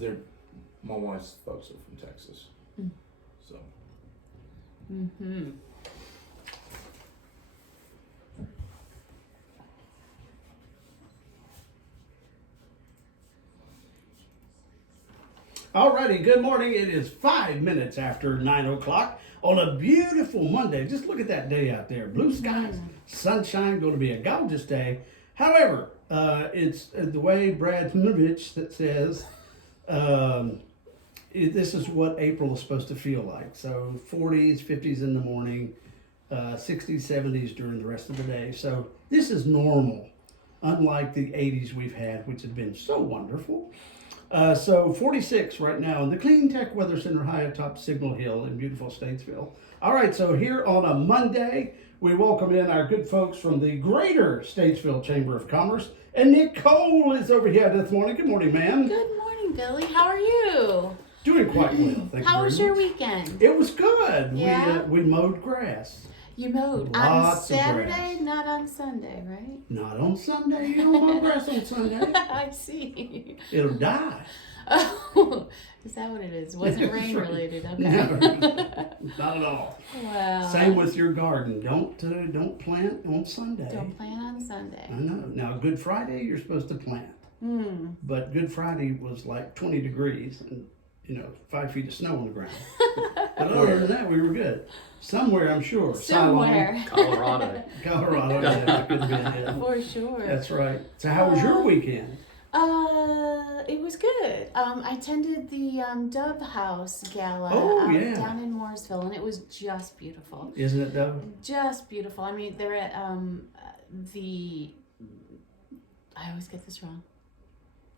they're my wife's folks are from Texas, so. Mm-hmm. Alrighty, good morning. It is 5 minutes after 9 o'clock on a beautiful Monday. Just look at that day out there. Blue skies, sunshine, going to be a gorgeous day. However, it's the way Brad Minovich that says, this is what April is supposed to feel like. So 40s, 50s in the morning, 60s, 70s during the rest of the day. So this is normal, unlike the 80s we've had, which have been so wonderful. So 46 right now in the Clean Tech Weather Center high atop Signal Hill in beautiful Statesville. All right, so here on a Monday, we welcome in our good folks from the Greater Statesville Chamber of Commerce. And Nicole is over here this morning. Good morning, ma'am. Good morning, Billy. How are you? Doing quite well, thank you. How was very your much. weekend? It was good. Yeah? We mowed grass. You mowed on Lots of Saturday, grass. not on Sunday, right? Not on Sunday. You don't mow grass on Sunday. I see. It'll die. Oh, is that what it is? Wasn't rain Right. related? Okay. No, not at all. Wow. Same with your garden. Don't plant on Sunday. Don't plant on Sunday. I know. Now, Good Friday, you're supposed to plant. But Good Friday was like 20 degrees and, 5 feet of snow on the ground. But other than that, we were good. Somewhere, I'm sure. Somewhere. Colorado. Colorado, yeah, that could be it. For sure. That's right. So how was your weekend? It was good. I attended the Dove House Gala yeah. down in Mooresville, and it was just beautiful. Isn't it, though? Just beautiful. I mean, they're at I always get this wrong.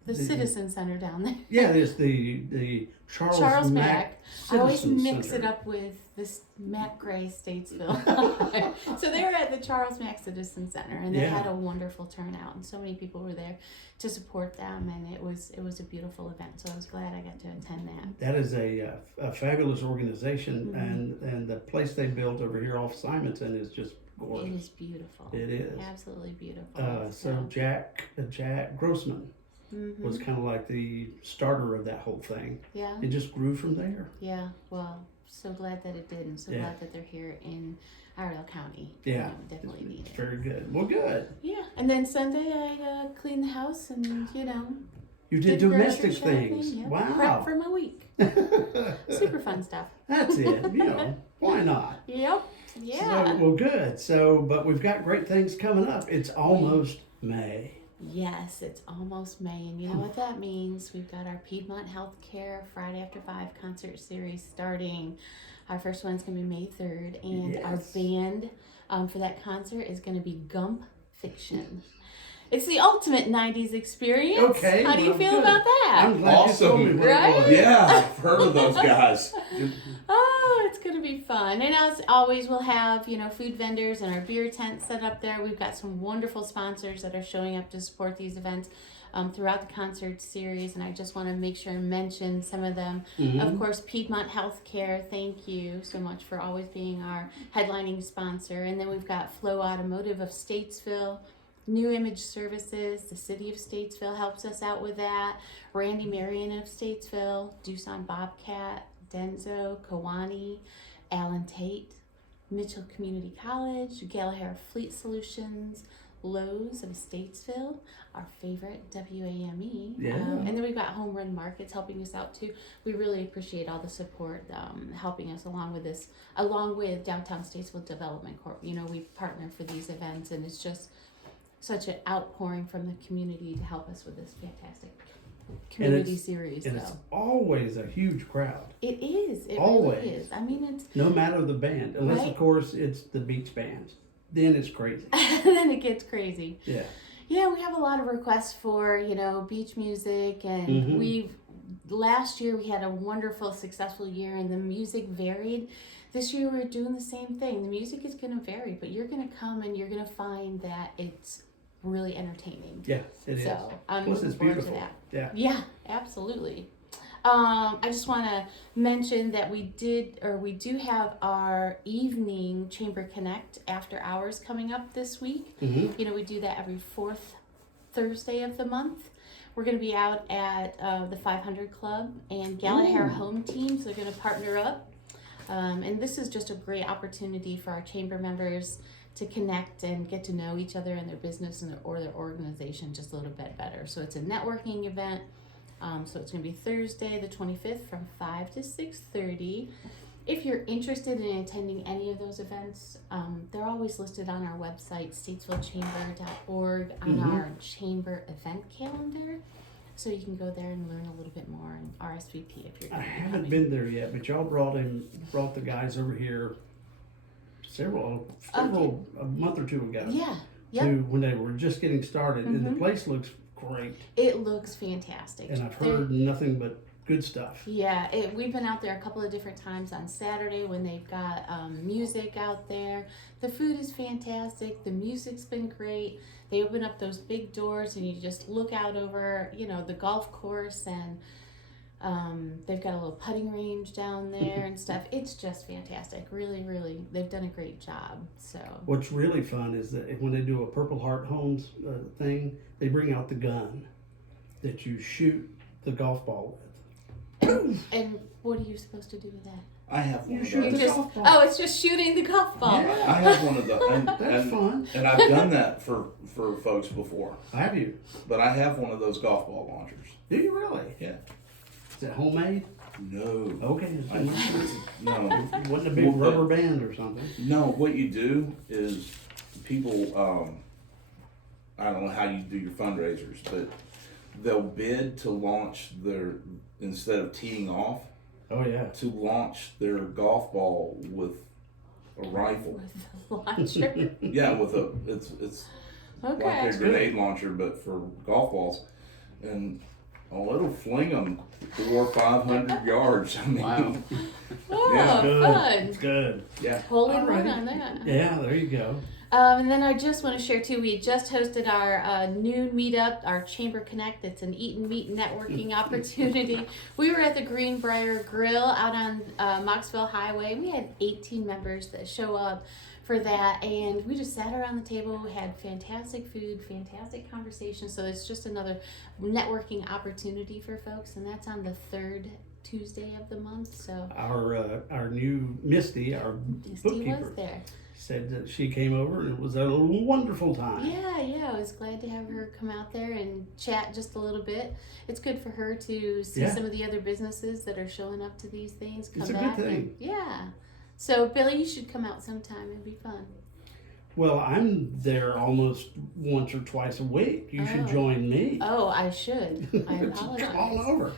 The Citizen Center down there. Yeah, it's the Charles Mack. I always Citizen mix Center. it up with this Mac Gray Statesville. So they were at the Charles Mack Citizen Center, and they Yeah. had a wonderful turnout, and so many people were there to support them, and it was a beautiful event. So I was glad I got to attend that. That is a fabulous organization, and the place they built over here off Simonton is just gorgeous. It is beautiful. It is. Absolutely beautiful. So Jack Grossman was kind of like the starter of that whole thing. Yeah. It just grew from there. Yeah. Well, so glad that it did, and so Yeah. glad that they're here in Iredell County. Yeah. Definitely need it. Very good. Well, good. Yeah. And then Sunday I cleaned the house and You did grocery domestic shopping, things. yeah. Wow. Prep for my week. Super fun stuff. That's it. Why not? Yep. Yeah. So, well, good. So, but we've got great things coming up. It's almost May. Yes, it's almost May, and you know what that means. We've got our Piedmont Healthcare Friday After 5 concert series starting. Our first one's going to be May 3rd, and our Yes. band for that concert is going to be Gump Fiction. It's the ultimate 90s experience. Okay, How do you well, feel good. about that? I'm glad you told me what it Right? was. Yeah, I've heard of those guys. Oh, it's going to be fun. And as always, we'll have, food vendors and our beer tent set up there. We've got some wonderful sponsors that are showing up to support these events throughout the concert series. And I just want to make sure and mention some of them. Of course, Piedmont Healthcare, thank you so much for always being our headlining sponsor. And then we've got Flow Automotive of Statesville. New Image Services, the City of Statesville helps us out with that. Randy Marion of Statesville, Doosan Bobcat, Denzo, Kawani, Alan Tate, Mitchell Community College, Galahera Fleet Solutions, Lowe's of Statesville, our favorite WAME. Yeah. And then we've got Home Run Markets helping us out too. We really appreciate all the support helping us along with Downtown Statesville Development Corp. We partner for these events, and it's just such an outpouring from the community to help us with this fantastic community series. And it's always a huge crowd. It is. It Always. really is. I mean, it's No matter the band. Unless, Right. of course, it's the beach bands. Then it's crazy. then it gets crazy. Yeah. Yeah, we have a lot of requests for beach music, and last year we had a wonderful, successful year, and the music varied. This year we're doing the same thing. The music is going to vary, but you're going to come and you're going to find that it's really entertaining. Yeah, it is. So I'm Plus, looking it's forward beautiful. to that. Yeah. Yeah, absolutely. I just want to mention that we do have our evening Chamber Connect after hours coming up this week. We do that every fourth Thursday of the month. We're going to be out at the 500 Club and Galahara Home Teams. They're going to partner up. And this is just a great opportunity for our chamber members to connect and get to know each other and their business or their organization just a little bit better. So it's a networking event. So it's going to be Thursday the 25th from 5 to 6:30. If you're interested in attending any of those events, they're always listed on our website, statesvillechamber.org, on our chamber event calendar. So you can go there and learn a little bit more and RSVP if you're I going to be haven't coming. been there yet, but y'all brought the guys over here a month or two ago. Yeah, To when they were just getting started, and the place looks great. it looks fantastic. And I've They're- heard nothing but good stuff. Yeah, we've been out there a couple of different times on Saturday when they've got music out there. The food is fantastic. The music's been great. They open up those big doors and you just look out over, the golf course, and they've got a little putting range down there and stuff. It's just fantastic. Really, really, they've done a great job. So What's really fun is that when they do a Purple Heart Homes thing, they bring out the gun that you shoot the golf ball with. and what are you supposed to do with that? I have one of shoot those. the Just, golf ball. oh, it's just shooting the golf ball. Yeah. I have one of those. That's fun. And I've done that for folks before. Have you? But I have one of those golf ball launchers. Do you really? Yeah. Is it homemade? No. Okay. No. It wasn't a big Well, but- rubber band or something. No, what you do is people, I don't know how you do your fundraisers, but they'll bid to launch instead of teeing off, Oh yeah. to launch their golf ball with a rifle. With the launcher. Yeah, it's Okay. like a grenade launcher, but for golf balls. And it'll fling them 400 or 500 yards. I mean, Wow. Oh, Yeah, Good. fun. Good. yeah. Hole in one Alrighty. on that. Yeah, there you go. And then I just want to share too, we just hosted our noon meetup, our Chamber Connect. It's an eat and meet networking opportunity. We were at the Greenbrier Grill out on Moxville Highway. We had 18 members that show up for that, and we just sat around the table, had fantastic food, fantastic conversation. So it's just another networking opportunity for folks, and that's on the third Tuesday of the month. So Our new Misty, our Misty bookkeeper, was there. said that she came over and it was a wonderful time. Yeah, I was glad to have her come out there and chat just a little bit. It's good for her to see Yeah. some of the other businesses that are showing up to these things come It's a good back. thing. And, yeah. So Billy, you should come out sometime. It'd be fun. Well, I'm there almost once or twice a week. You should Oh. join me. Oh, I should. I Come on apologize. over.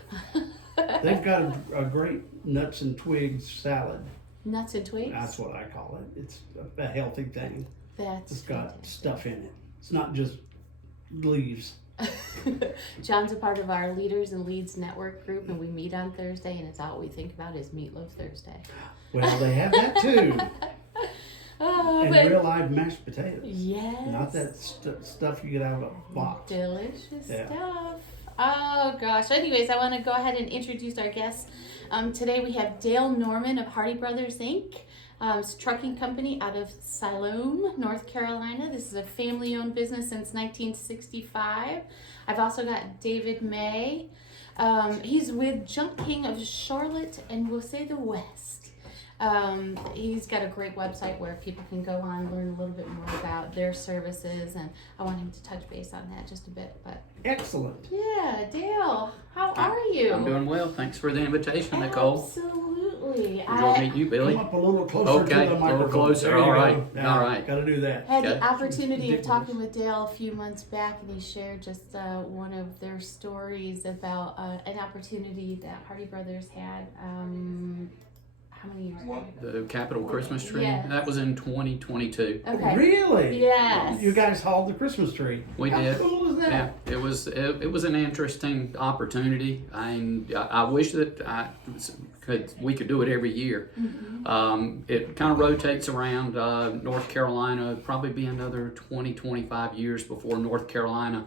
They've got a great nuts and twigs salad. Nuts and twigs. That's what I call it. It's a healthy thing. That's It's got fantastic. stuff in it. It's not just leaves. John's a part of our Leaders and Leads network group, and we meet on Thursday, and it's all we think about is Meatloaf Thursday. Well, they have that too. Oh, And but real live mashed potatoes. yes. Not that stuff you get out of a box. Delicious Yeah. stuff. Oh gosh. Anyways, I want to go ahead and introduce our guests. Today we have Dale Norman of Hardy Brothers Inc. It's a trucking company out of Siloam, North Carolina. This is a family-owned business since 1965. I've also got David May. He's with Junk King of Charlotte and we'll say the West. He's got a great website where people can go on, learn a little bit more about their services, and I want him to touch base on that just a bit. But Excellent. yeah, Dale, how are you? I'm doing well. Thanks for the invitation, Nicole. Absolutely. Enjoy meeting you, Billy. Come up a little closer Okay, to the a little microphone. closer. There you All go. right. Yeah, All right. Got to do that. Had the Okay. opportunity of Ridiculous. talking with Dale a few months back, and he shared just one of their stories about an opportunity that Hardy Brothers had. How many years ago? The Capitol Christmas tree. Yes. That was in 2022. Okay. Really? Yes. You guys hauled the Christmas tree. We How did. cool is that? Yeah, it was an interesting opportunity, and I wish that we could do it every year. It kind of rotates around North Carolina. It'd probably be another 20-25 years before North Carolina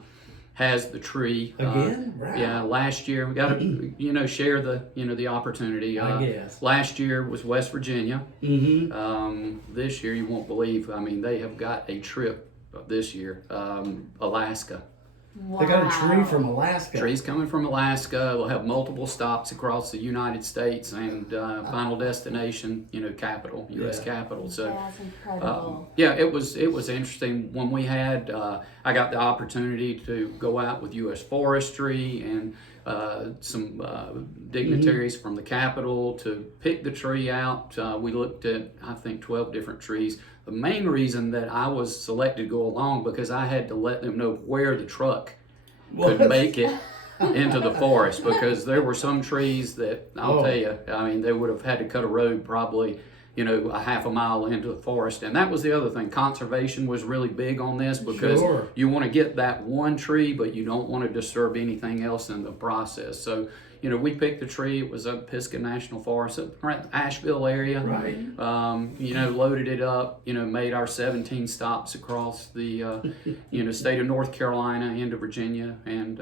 has the tree Again? Right. Yeah, last year we got to share the opportunity. I guess. Last year was West Virginia. Mm-hmm. This year you won't believe. I mean, they have got a trip this year, Alaska. Wow. They got a tree from Alaska. Trees coming from Alaska. We'll have multiple stops across the United States and final destination, capital, U.S. Yeah. capital. So, That's incredible. yeah, it was interesting when we had. I got the opportunity to go out with U.S. Forestry and some dignitaries from the Capitol to pick the tree out. We looked at, I think, 12 different trees. The main reason that I was selected to go along because I had to let them know where the truck could What? make it into the forest, because there were some trees that I'll Oh. tell you, I mean, they would have had to cut a road probably, a half a mile into the forest. And that was the other thing. Conservation was really big on this because Sure. you want to get that one tree, but you don't want to disturb anything else in the process. So, we picked the tree. It was up Pisgah National Forest, up around the Asheville area. Right. Loaded it up, made our 17 stops across the, state of North Carolina into Virginia. And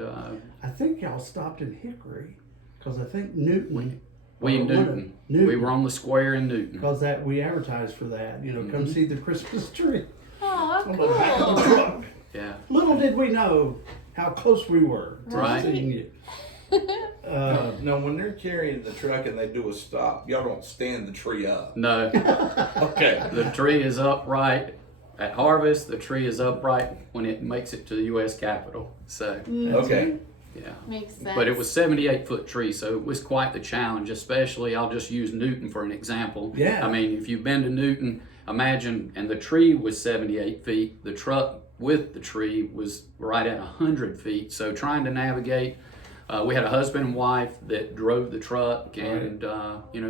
I think y'all stopped in Hickory because I think Newton. we in or one of- Newton. Newton. We were on the square in Newton. Because that we advertised for that. Come see the Christmas tree. Oh, On the back of the cool. truck. Yeah. Little did we know how close we were to Right. seeing you. Now, when they're carrying the truck and they do a stop, y'all don't stand the tree up. No, Okay. the tree is upright at harvest. The tree is upright when it makes it to the U.S. Capitol. So, Okay. yeah. Makes sense. But it was 78-foot tree, so it was quite the challenge. Especially, I'll just use Newton for an example. Yeah. I mean, if you've been to Newton, imagine, and the tree was 78 feet. The truck with the tree was right at 100 feet. So trying to navigate. We had a husband and wife that drove the truck, and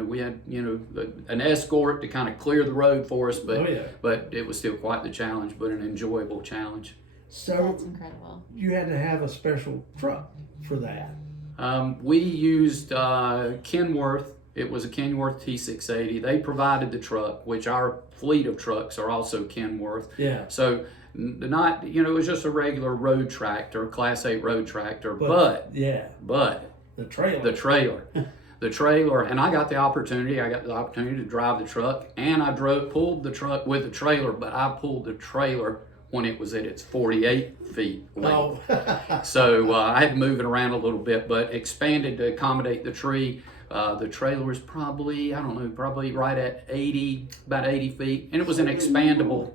we had an escort to kind of clear the road for us. But Oh, yeah. but it was still quite the challenge, but an enjoyable challenge. So That's incredible. you had to have a special truck for that. We used Kenworth. It was a Kenworth T680. They provided the truck, which our fleet of trucks are also Kenworth. Yeah. So not, it was just a regular road tractor, Class 8 road tractor, but yeah, the trailer. the trailer, and I got the opportunity to drive the truck, and I pulled the truck with the trailer, but I pulled the trailer when it was at its 48 feet length. Oh. So I had to move it around a little bit, but expanded to accommodate the tree. The trailer was probably right at about 80 feet, and it was an expandable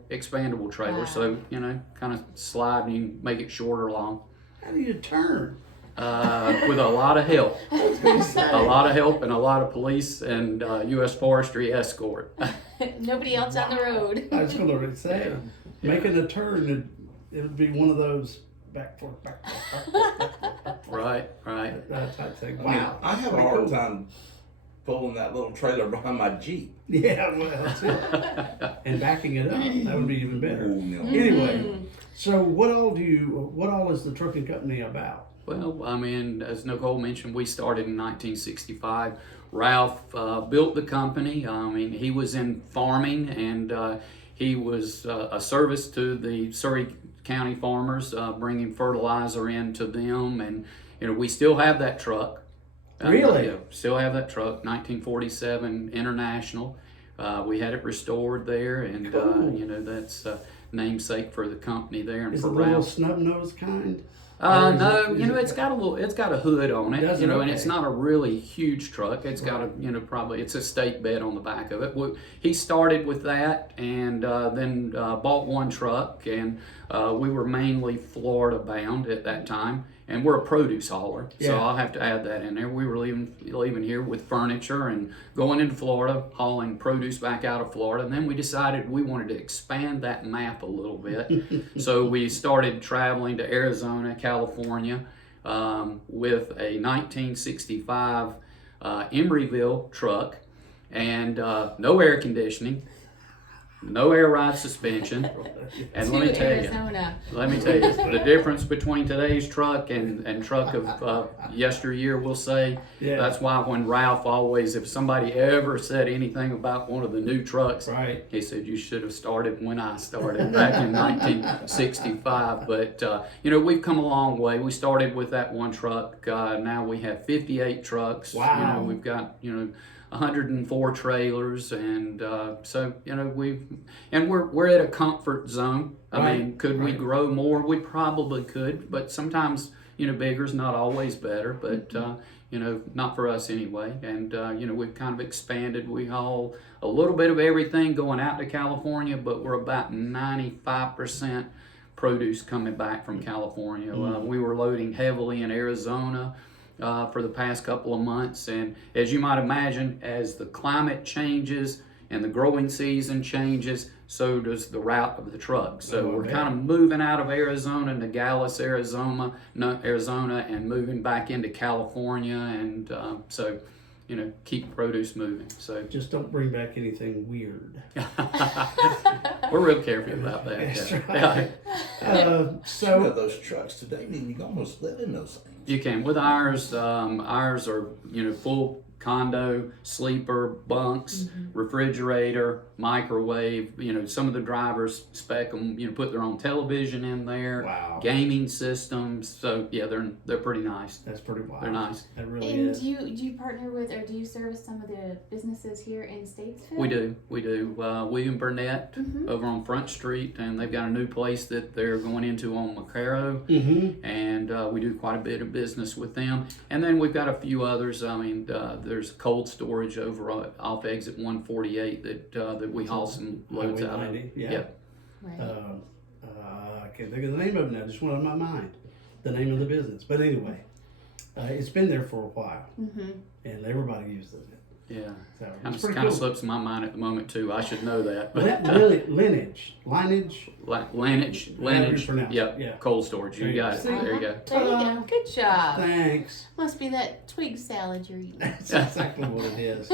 trailer. Wow. So kind of slide and you can make it shorter long. How do you turn? With a lot of help, and a lot of police and U.S. Forestry escort. Nobody else on the road. I was going to say, making a turn, it would be one of those back forth, back forth, Right. that type thing. I mean, Wow. I have a Pretty hard cool. time pulling that little trailer behind my Jeep. Yeah, well, that's it. And backing it up, that would be even better. Oh, no. Anyway, so what all is the trucking company about? Well, I mean, as Nicole mentioned, we started in 1965. Ralph built the company. I mean, he was in farming, and he was a service to the Surrey County farmers, bringing fertilizer in to them. And, we still have that truck. Really? Yeah, still have that truck, 1947 International. We had it restored there, and, Cool. that's namesake for the company there and Is for it the little Ralph. snub-nosed kind? No, is it- it's got a hood on it, Does it? and it's Okay. not a really huge truck. It's got probably it's a stake bed on the back of it. He started with that, and then bought one truck, and we were mainly Florida bound at that time, and we're a produce hauler, so Yeah. I'll have to add that in there. We were leaving here with furniture and going into Florida, hauling produce back out of Florida, and then we decided we wanted to expand that map a little bit. So we started traveling to Arizona, California, with a 1965 Emeryville truck, and no air conditioning, no air ride suspension. And To let me tell you, Arizona. the difference between today's truck and truck of yesteryear, we'll say. Yeah. That's why when Ralph always, if somebody ever said anything about one of the new trucks, Right. he said, you should have started when I started back in 1965. But, we've come a long way. We started with that one truck. Now we have 58 trucks. Wow. We've got, 104 trailers, and so you know we're at a comfort zone. I Right, mean, could we right. grow more? We probably could, but sometimes you know bigger's not always better. But you know, not for us anyway. And you know, we've kind of expanded. We haul a little bit of everything going out to California, but we're about 95% produce coming back from California. We were loading heavily in Arizona for the past couple of months, and as you might imagine, as the climate changes and the growing season changes, so does the route of the truck. So we're kind of moving out of Arizona, Nogales, Arizona, and moving back into California, and so you know, keep produce moving. So Just don't bring back anything weird. we're real careful about that. That's Yeah. right. You So got those trucks today, man, you can almost live in those things. You can with ours. Ours are you know full condo, sleeper, bunks, refrigerator, microwave. You know some of the drivers spec them. You know put their own television in there. Wow. Gaming systems. So yeah, they're pretty nice. that's pretty wild. They're nice. That really And is. do you partner with or do you service some of the businesses here in Statesville? We do. William Burnett Mhm. over on Front Street, and they've got a new place that they're going into on Macaro. Mm-hmm. And we do quite a bit of business with them. And then we've got a few others. I mean, there's cold storage over off exit 148 that we haul some loads Highway out of. 90, yeah. Yep. Right. I can't think of the name of it now. Just went out of my mind. The name of the business. But anyway, it's been there for a while, Mm-hmm. and everybody uses it. Yeah. So Kind it's of, pretty kind of cool. slips my mind at the moment too. I should know that. Lineage. Lineage. However you pronounce it, Yep. yeah. Cold storage. You There you got go. it. See? There you go. There you Ta-da. go. Good job. Thanks. Must be that twig salad you're eating. That's exactly what it is.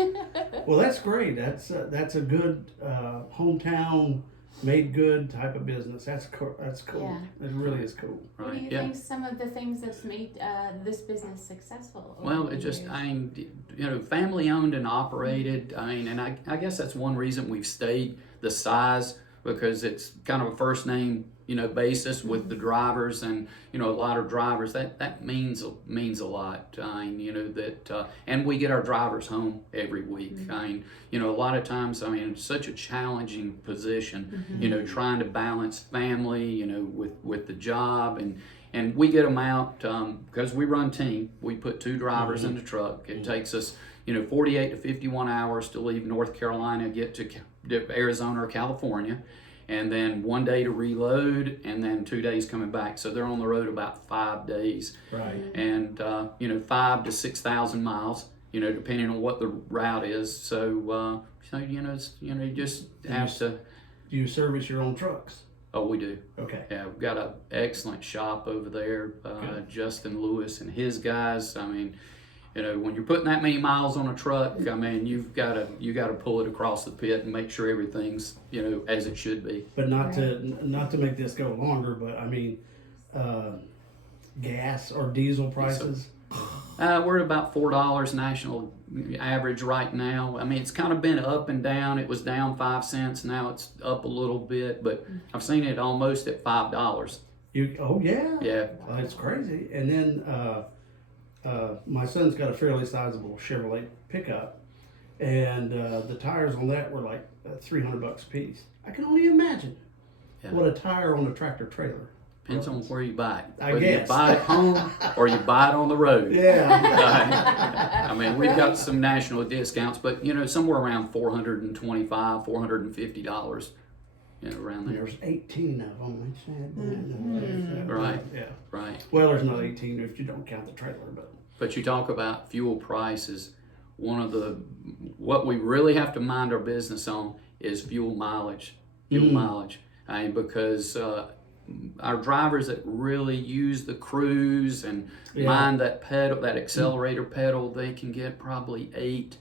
Well, that's great. That's a good hometown made good type of business. That's cool. That's cool. Yeah. It really is cool. What do Right. you Yeah. think some of the things that's made this business successful? over Well, the it just, years? I mean, you know, family owned and operated. I mean, and I guess that's one reason we've stayed the size, because it's kind of a first name, you know, basis with the drivers, and you know, a lot of drivers that means a lot. I mean, you know that, and we get our drivers home every week. I mean, you know, a lot of times, I mean, it's such a challenging position, you know, trying to balance family, you know, with the job, and we get them out because we run team. We put 2 drivers in the truck. It takes us, you know, 48 to 51 hours to leave North Carolina, get to Arizona or California, and then 1 day to reload, and then 2 days coming back. So they're on the road about 5 days, Right. and you know, 5 to 6,000 miles, you know, depending on what the route is. So you know, you just have to. Do you service your own trucks? Oh, we do. Okay. Yeah, we've got an excellent shop over there, Justin Lewis and his guys. I mean, you know, when you're putting that many miles on a truck, I mean, you got to pull it across the pit and make sure everything's, you know, as it should be. But not to make this go longer, but I mean, gas or diesel prices. We're at about $4 national average right now. I mean, it's kind of been up and down. It was down 5 cents. Now it's up a little bit, but I've seen it almost at $5. Oh yeah. Yeah. It's crazy. And then my son's got a fairly sizable Chevrolet pickup, and the tires on that were like $300 a piece. I can only imagine Yeah. what a tire on a tractor trailer. Depends on where you buy it. I Whether guess. you buy it home or you buy it on the road. Yeah. I mean, we've got some national discounts, but you know, somewhere around $425, $450, you know, around there. There's 18 of them. They said. Right. Yeah. Right. Well, there's not 18 if you don't count the trailer, but But you talk about fuel prices. What we really have to mind our business on is fuel mileage. Fuel mileage. I mean, because our drivers that really use the cruise and mind that pedal, that accelerator pedal, they can get probably 8.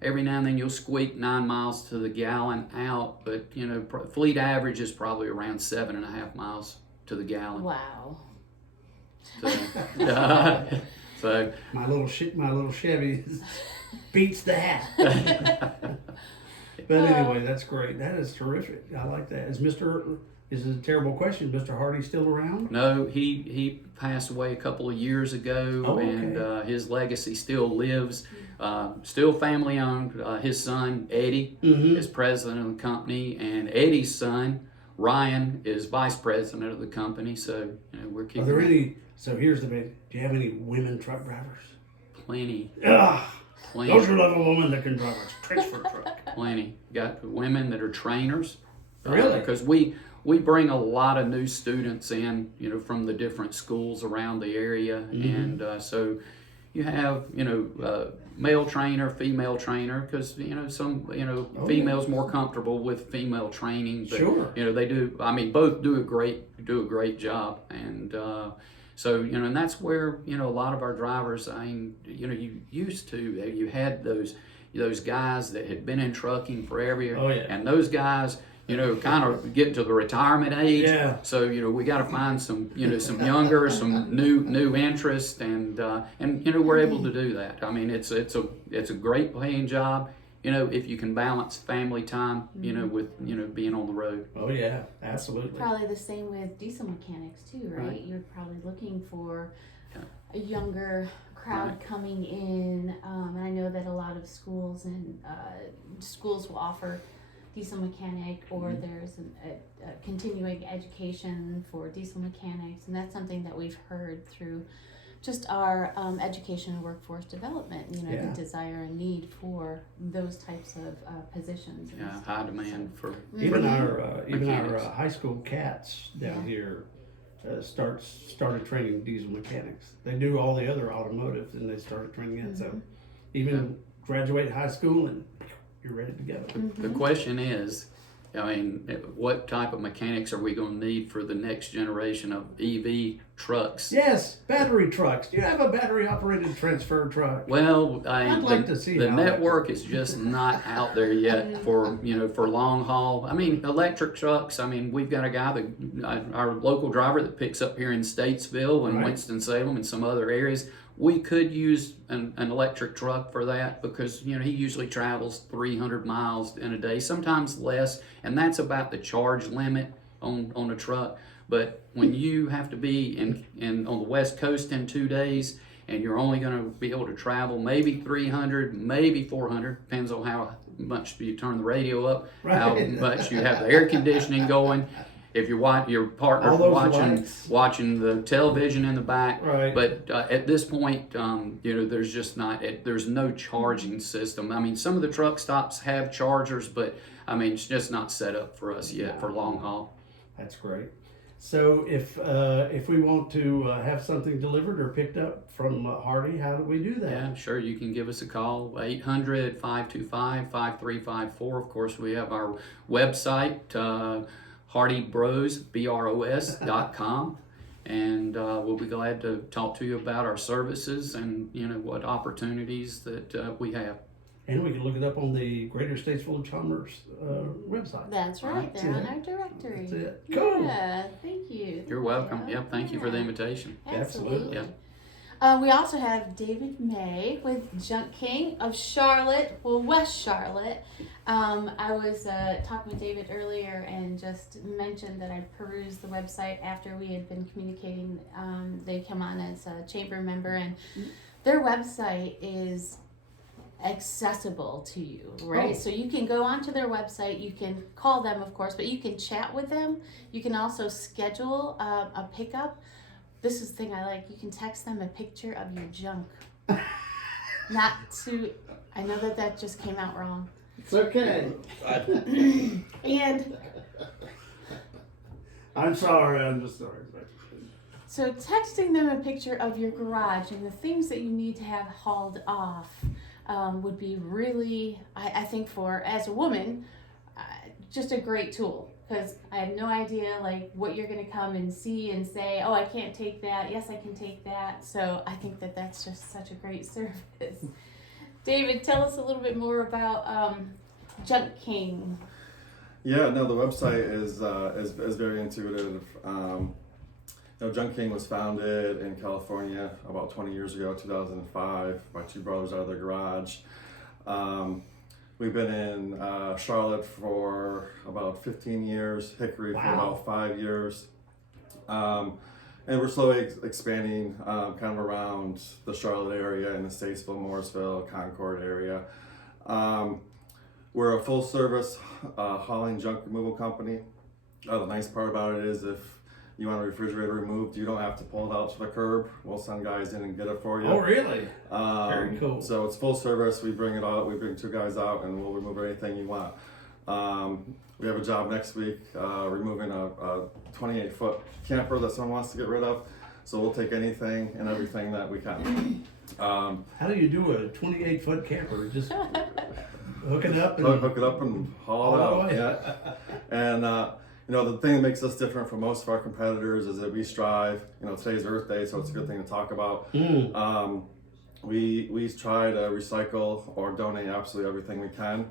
Every now and then you'll squeak 9 miles to the gallon out, but you know, fleet average is probably around 7.5 miles to the gallon. Wow. So, so my little Chevy beats that. But anyway, that's great. That is terrific. I like that. Is it a terrible question? Mr. Hardy still around? No, he passed away a couple of years ago, Oh, okay. and his legacy still lives. Still family owned. His son Eddie Mm-hmm. is president of the company, and Eddie's son Ryan is vice president of the company. So we're Are keeping there any? So here's the big. Do you have any women truck drivers? plenty. Ugh. Plenty. Don't you love a woman that can drive a transfer truck? Plenty. Got women that are trainers. Really? Because we bring a lot of new students in, from the different schools around the area, and so you have, male trainer, female trainer, because some females more comfortable with female training. But, Sure. they do. I mean, both do a great job, and. So, and that's where, a lot of our drivers, you had those guys that had been in trucking forever. Oh, yeah. And those guys, kind of getting to the retirement age. Yeah. So, we got to find some, some younger, some new interest, and we're able to do that. I mean, it's a great paying job. If you can balance family time, with, being on the road. Oh yeah, absolutely. Probably the same with diesel mechanics too, right? Right. You're probably looking for Yeah. a younger crowd Right. coming in, and I know that a lot of schools and schools will offer diesel mechanic, or there's a continuing education for diesel mechanics, and that's something that we've heard through just our education and workforce development. Yeah. The desire and need for those types of positions. and Yeah, stuff. high demand for Even Mhm. our Mechanics. high school cats down here started training diesel mechanics. They do all the other automotive, and they started training it. So even graduate high school and you're ready to go. The question is, what type of mechanics are we going to need for the next generation of EV trucks? Yes, battery trucks. Do you have a battery operated transfer truck? Well, I'd like to see the how that- network is just not out there yet for long haul. I mean, electric trucks. I mean, we've got a guy our local driver that picks up here in Statesville and Right. Winston-Salem and some other areas. We could use an electric truck for that because he usually travels 300 miles in a day, sometimes less, and that's about the charge limit on a truck. But when you have to be in on the West Coast in 2 days, and you're only going to be able to travel maybe 300, maybe 400, depends on how much you turn the radio up, how Right. much you have the air conditioning going. If your partner All those watching lights. watching the television in the back, Right. But at this point, there's just there's no charging system. I mean, some of the truck stops have chargers, but I mean, it's just not set up for us yet for long haul. That's great. So if we want to have something delivered or picked up from Hardy, how do we do that? Yeah, sure. You can give us a call, 800-525-5354. Of course, we have our website, hardybros.com, and we'll be glad to talk to you about our services and what opportunities that we have. And we can look it up on the Greater Statesville Commerce website. That's right. They're on our directory. That's it. Cool. Yeah, thank you. You're welcome. Yep, thank you for the invitation. Absolutely. Yeah. We also have David May with Junk King of Charlotte, West Charlotte. I was talking with David earlier and just mentioned that I perused the website after we had been communicating. They come on as a chamber member, and their website is accessible to you, right? Oh. So you can go onto their website, you can call them, of course, but you can chat with them. You can also schedule a pickup. This is the thing I like. You can text them a picture of your junk. I know that just came out wrong. It's okay. And I'm sorry. I'm just sorry. so texting them a picture of your garage and the things that you need to have hauled off would be really, I think as a woman, just a great tool. Because I have no idea what you're going to come and see and say, oh, I can't take that. Yes, I can take that. So I think that that's just such a great service. David, tell us a little bit more about Junk King. Yeah, no, the website is very intuitive. Junk King was founded in California about 20 years ago, 2005, by two brothers out of their garage. We've been in Charlotte for about 15 years, Hickory for Wow. about 5 years. And we're slowly expanding kind of around the Charlotte area and the Statesville, Morrisville, Concord area. We're a full service hauling junk removal company. The nice part about it is if you want a refrigerator removed, you don't have to pull it out to the curb. We'll send guys in and get it for you. Oh, really? Very cool. So it's full service. We bring it out. We bring 2 guys out, and we'll remove anything you want. We have a job next week removing a 28-foot camper that someone wants to get rid of. So we'll take anything and everything that we can. How do you do a 28-foot camper? Just hook it up and Hook it up and haul it haul out. it away. Yeah. And the thing that makes us different from most of our competitors is that we strive. Today's Earth Day, so it's a good thing to talk about. We try to recycle or donate absolutely everything we can.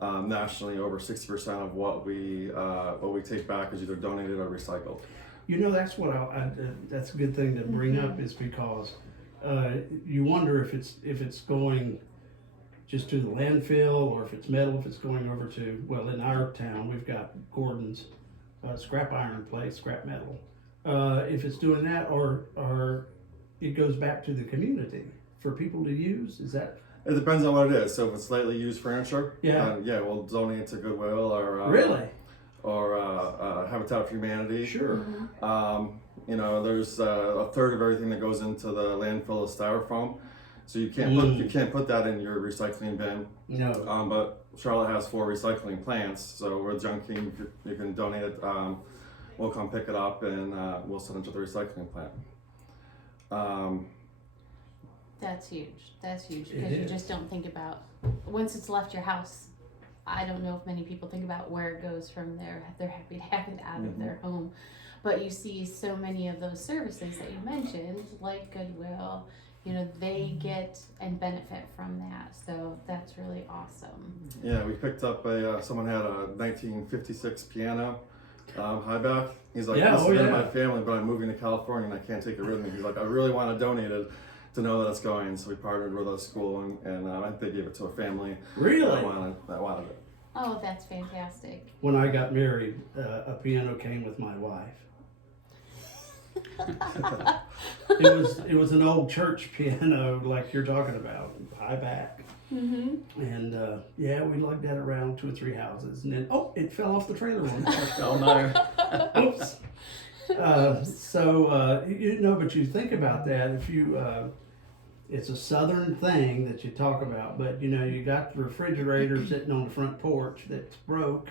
Nationally, over 60% of what we take back is either donated or recycled. That's what that's a good thing to bring up, is because you wonder if it's going just to the landfill, or if it's metal, if it's going over to, well, in our town we've got Gordon's scrap iron place, scrap metal. If it's doing that, or it goes back to the community for people to use. Is that It depends on what it is. So if it's slightly used furniture, Yeah. we'll donate it to Goodwill or really? or Habitat for Humanity. Sure. There's a third of everything that goes into the landfill is styrofoam, so you can't put that in your recycling bin. No. But Charlotte has 4 recycling plants, so with Junking you can donate it. We'll come pick it up and we'll send it to the recycling plant. That's huge. That's huge, It because you is. just don't think about, once it's left your house, I don't know if many people think about where it goes from there. They're happy to have it out of their home. But you see so many of those services that you mentioned, like Goodwill, they get and benefit from that. So that's really awesome. Yeah, we picked up someone had a 1956 piano, high back. He's like, Yeah, this oh is in yeah. my family, but I'm moving to California and I can't take it with me. He's like, I really want to donate it to know that it's going. So we partnered with a school and I think they gave it to a family Really? that wanted it. Oh, that's fantastic. When I got married, a piano came with my wife. It was an old church piano, like you're talking about, high back. Mm-hmm. And we lugged that around 2 or 3 houses, and then it fell off the trailer one. Oh no. Oops. But you think about that. If you, it's a southern thing that you talk about, but you got the refrigerator sitting on the front porch that's broke,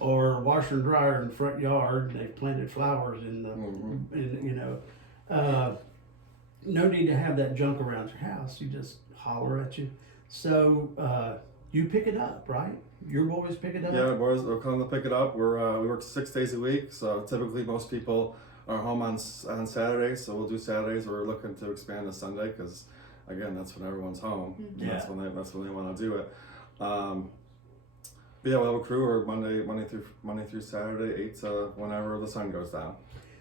or a washer and dryer in the front yard, and they've planted flowers in the, no need to have that junk around your house. You just holler at you. So you pick it up, right? Your boys pick it up? Yeah, boys, they'll come to pick it up. We work 6 days a week, so typically most people are home on Saturdays, so we'll do Saturdays. We're looking to expand to Sunday because, again, that's when everyone's home. Yeah. That's when they want to do it. But yeah, we'll have a crew or Monday through Saturday, 8 to whenever the sun goes down.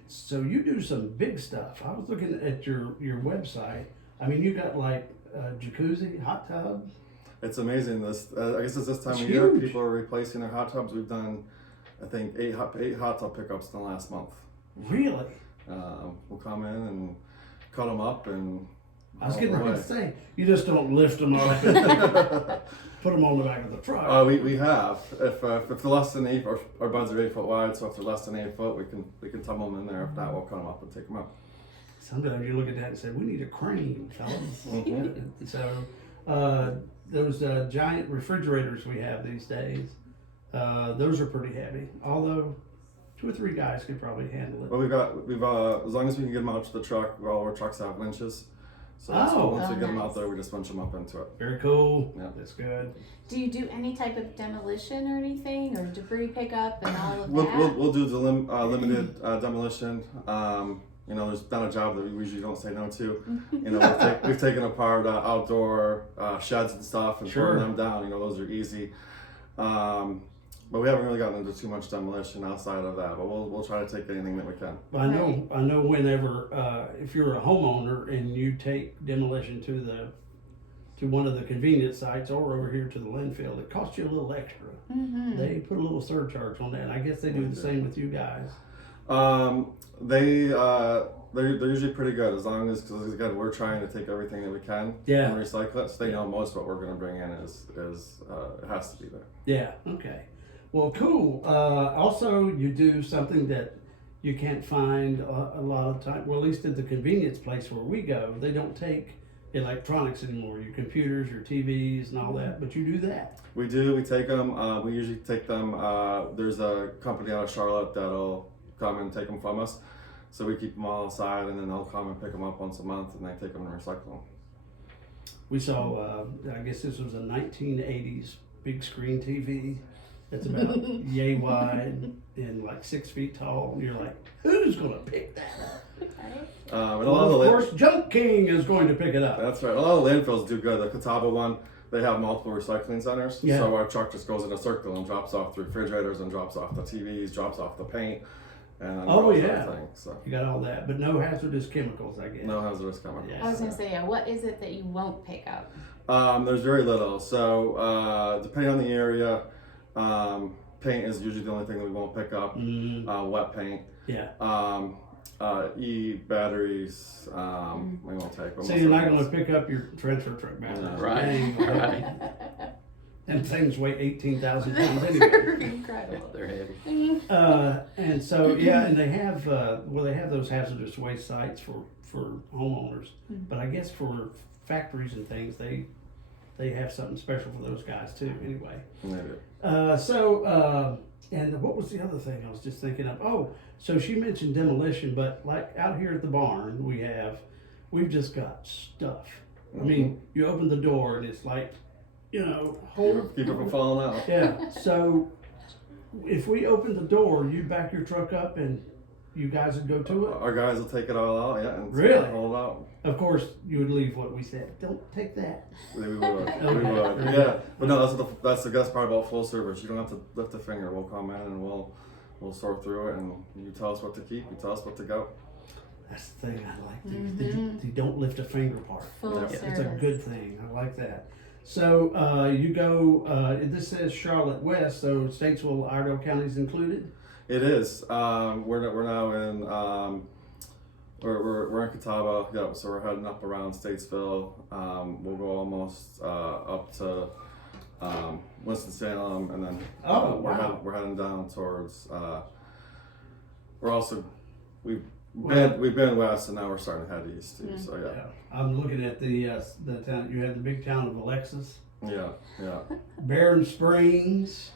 So you do some big stuff. I was looking at your website. I mean, you got like a jacuzzi, hot tub. It's amazing. I guess it's this time It's of year. huge. People are replacing their hot tubs. We've done, I think, eight hot tub pickups in the last month. Really? We'll come in and cut them up and. I was haul getting them ready away. to say, you just don't lift them up and put them on the back of the truck. We have. If they're less than 8, our buds are 8 foot wide, so if they're less than 8 foot, we can tumble them in there. If not, we'll cut them up and take them out. Sometimes you look at that and say, we need a crane, fellas. Mhm. So those giant refrigerators we have these days, those are pretty heavy. Although 2 or 3 guys could probably handle it. But we've as long as we can get them out to the truck. All our trucks have winches. So once we get them nice. out there, we just winch them up into it. Very cool. Yeah. That's good. Do you do any type of demolition or anything, or debris pickup and all of We'll that? do the limited demolition. There's not a job that we usually don't say no to. We've taken apart outdoor sheds and stuff and Sure. torn them down. Those are easy. But we haven't really gotten into too much demolition outside of that. But we'll try to take anything that we can. I know whenever, if you're a homeowner and you take demolition to to one of the convenience sites or over here to the landfill, it costs you a little extra. They put a little surcharge on that, and I guess they do the same with you guys. They're usually pretty good as long as, because again, we're trying to take everything that we can Yeah. and recycle it. So they know most of what we're going to bring in is it has to be there. Yeah, okay. Well, cool. Also, you do something that you can't find a lot of time. Well, at least at the convenience place where we go, they don't take electronics anymore. Your computers, your TVs, and all that. But you do that. We do. We take them. We usually take them. There's a company out of Charlotte that'll come and take them from us. So we keep them all aside, and then they'll come and pick them up once a month, and they take them and recycle them. We saw. I guess this was a 1980s big screen TV. That's about yay wide and like 6 feet tall. And you're like, who's gonna pick that up? And a lot Well, of of course, Junk King is going to pick it up. That's right. A lot of landfills do good. The Catawba one, they have multiple recycling centers. Yeah. So our truck just goes in a circle and drops off the refrigerators and drops off the TVs, drops off the paint, and then Oh, goes yeah. everything. So You got all that, but no hazardous chemicals, I guess. no hazardous chemicals. Yeah. I was gonna say, yeah, what is it that you won't pick up? There's very little. So depending on the area, paint is usually the only thing that we won't pick up. Wet paint. Yeah. Batteries, we won't take. But So most you're of not it going is- to pick up your transfer truck batteries. No. Right, Dang. right. And things weigh 18,000 pounds anyway. Incredible. They're heavy. And so, yeah, and they have, they have those hazardous waste sites for homeowners. But I guess for factories and things, they have something special for those guys too, anyway. Maybe. And what was the other thing I was just thinking of? Oh, so she mentioned demolition, but like out here at the barn, we've just got stuff. I mean, you open the door and it's like, Keep it from falling out. yeah. So if we open the door, you back your truck up and you guys would go to it. Our guys will take it all out, yeah, and Really? hold it out. Of course, you would leave what we said. Don't take that. We would. We Okay. would. Yeah. But no, that's the best part about full service. You don't have to lift a finger. We'll come in and we'll sort through it, and you tell us what to keep. You tell us what to go. That's the thing I like. The don't lift a finger part. Full Yeah. service. It's a good thing. I like that. So you go. This says Charlotte West, so Statesville, Iredell County's included. It is. We're now in. We're in Catawba. Yeah. So we're heading up around Statesville. We'll go almost up to Winston Salem, and then Oh, wow. we're heading down towards. We're also we've Well- been west, and now we're starting to head east too. So yeah. Yeah. I'm looking at the town. You have the big town of Alexis, Yeah, yeah. Barron Springs,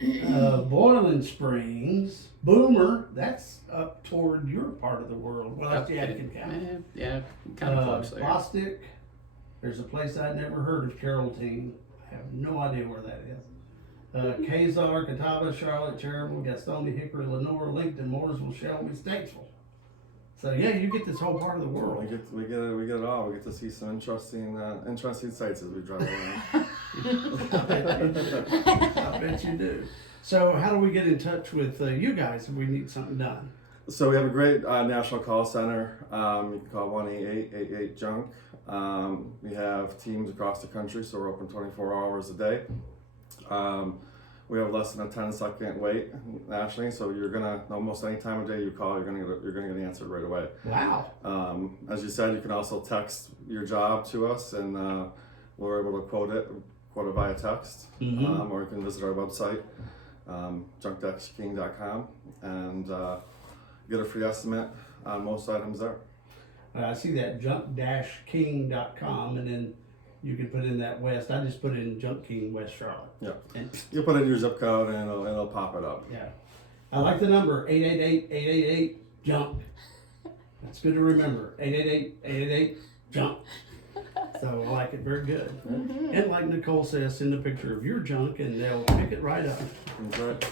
Boiling Springs, Boomer. That's up toward your part of the world. Well, that's Yadkin County. Yeah, kind of close there. Bostic. There's a place I'd never heard of, Carrollton. I have no idea where that is. Kazar, Catawba, Charlotte, Cherryville, Gastonia, Hickory, Lenore, Lincoln, Mooresville, Shelby, Statesville. So yeah, you get this whole part of the We world. get it all. We get to see some interesting sights as we drive around. I bet you do. So how do we get in touch with you guys if we need something done? So we have a great national call center. You can call 1-888-88-JUNK. We have teams across the country, so we're open 24 hours a day. We have less than a 10-second wait nationally, so you're gonna almost any time of day you call, you're gonna get answered right away. Wow. As you said, you can also text your job to us, and we're able to quote it via text, or you can visit our website, junk-king.com, and get a free estimate on most items there. I see that junk-king.com, and then you can put in that West. I just put in Junk King West Charlotte. Yeah. And You put in your zip code, and it'll pop it up. yeah, I like the number 888-888-JUNK. That's good to remember. 888-888-JUNK. So I like it very good. And like Nicole says, send a picture of your junk, and they'll pick it right up. That's right.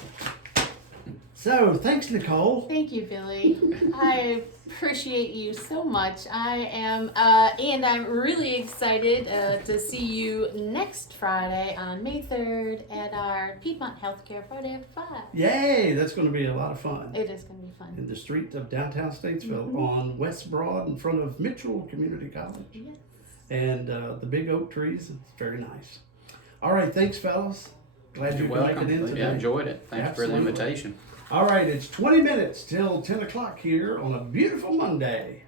So thanks, Nicole. Thank you, Billy. I appreciate you so much. I am, and I'm really excited to see you next Friday on May 3rd at our Piedmont Healthcare Friday at 5. Yay, that's going to be a lot of fun. It is going to be fun. In the street of downtown Statesville on West Broad in front of Mitchell Community College. Yes. and the big oak trees. It's very nice. All right, thanks, fellas. Glad you You're could make welcome. it in today. Yeah, enjoyed it. Thanks for the Absolutely. invitation. All right, it's 20 minutes till 10 o'clock here on a beautiful Monday.